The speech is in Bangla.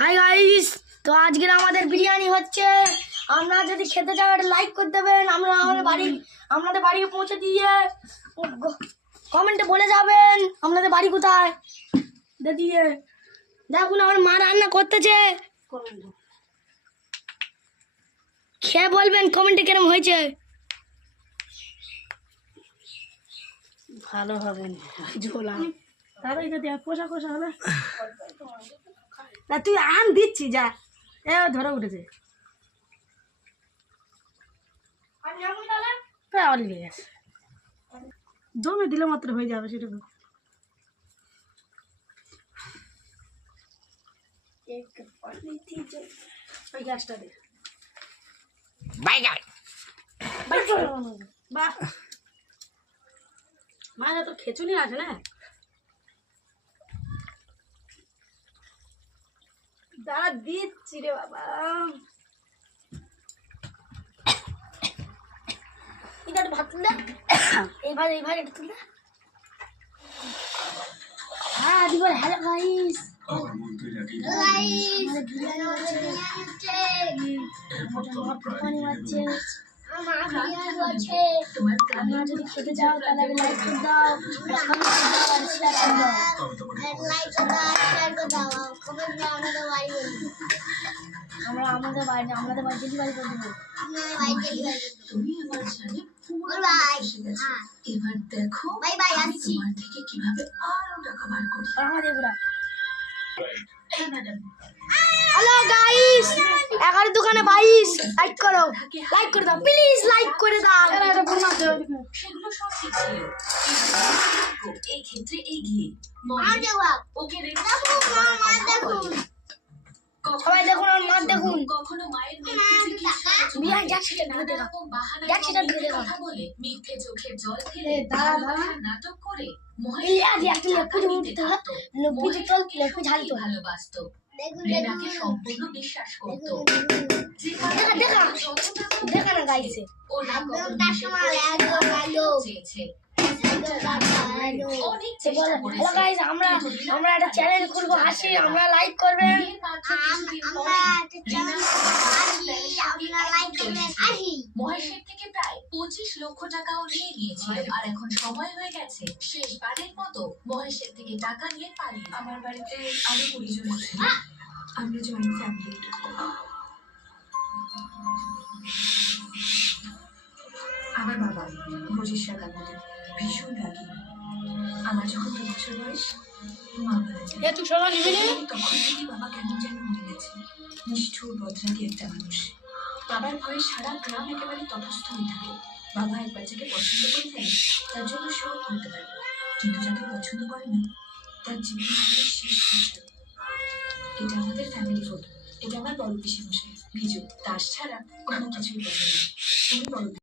হাই গাইস, তো আজকের আমাদের বিরিয়ানি হচ্ছে। আপনারা যদি খেতে চান একটা লাইক করে দেবেন। আমরা আপনাদের বাড়ি পৌঁছে দিয়ে কমেন্টে বলে যাবেন আপনাদের বাড়ি কোথায় দিয়ে। দেখুন আমার মা রান্না করতেছে, খেয়ে বলবেন কমেন্টে কিরম হয়েছে। ভালো হবে ঝোলা তাহলে যদি কষা কষা হবে না। তুই আম দিচ্ছি যা, এ ধরে উঠেছে দমে দিলে মাত্র হয়ে যাবে সেটুকু। ওই গ্যাসটা দে বাহ, মায়ের তো খেচুনি আছে না। দাঁড়া দিচ্ছি রে বাবা, এটা ভাত তুলে এইভাবে এটা তুলে। হ্যাঁ দিব। হ্যালো গাইস, আপনারা যদি খেতে চাও তাহলে লাইক করে দাও, আমরা আমাদের বাড়ি ডেলিভারি করে দেবো। এবার দেখো বাই বাই আসছি তোমার থেকে কিভাবে আরো টাকা বার করি। আমাদের পুরা হ্যালো গাইস, 11 দোকানে 22 লাইক করো, লাইক করে দাও প্লিজ, লাইক করে দাও। সেগুলো সব শিখছিল এই ক্ষেত্রে এগিয়ে ওকে সবাই দেখুন আর মার দেখুন। কখনো মায়ের বিয়ার যাচ্ছিটা ধরে দেখো, যাচ্ছিটা ধরে দেখো। কথা বলে মিথ্যে চোখের জল ফেলে নাটক করে ভালোবাসতো, রিনাকে সম্পূর্ণ বিশ্বাস করতো। দেখা না গাইছে চেয়েছে আমরা একটা চ্যানেল খুলবো, হাসি আমরা লাইক করবেন। মহেশের থেকে প্রায় 25 লক্ষ টাকাও নিয়ে নিয়েছিলেন, আর এখন সময় হয়ে গেছে শেষবারের মতো মহেশের থেকে টাকা নিয়ে পালিয়ে। আমার বাড়িতে আরো 20 জন আছে, আমরা জয়েন্ট ফ্যামিলি। আমার বাবা মজিষ্যা কাকুদের ভীষণ রাগী। আমার যখন 2 বছর বয়স মা মারা যায়, তখন থেকে বাবা কেমন যেন মরে গেছে। নিষ্ঠুর বদরাগী একটা মানুষ। বাবার ভয়ে সারা গ্রাম একেবারে তটস্থ হয়ে থাকে। বাবা এক বাচ্চাকে পছন্দ করে ফেলে, তার জন্য সব করতে পারে, কিন্তু যাকে পছন্দ করে না তার জীবন শেষ হচ্ছে। এটা আমাদের ফ্যামিলি ফটো। এটা আমার বড় পিসি মশাই বিজু, তার ছাড়া কোনো কিছুই পছন্দ। তুমি বড়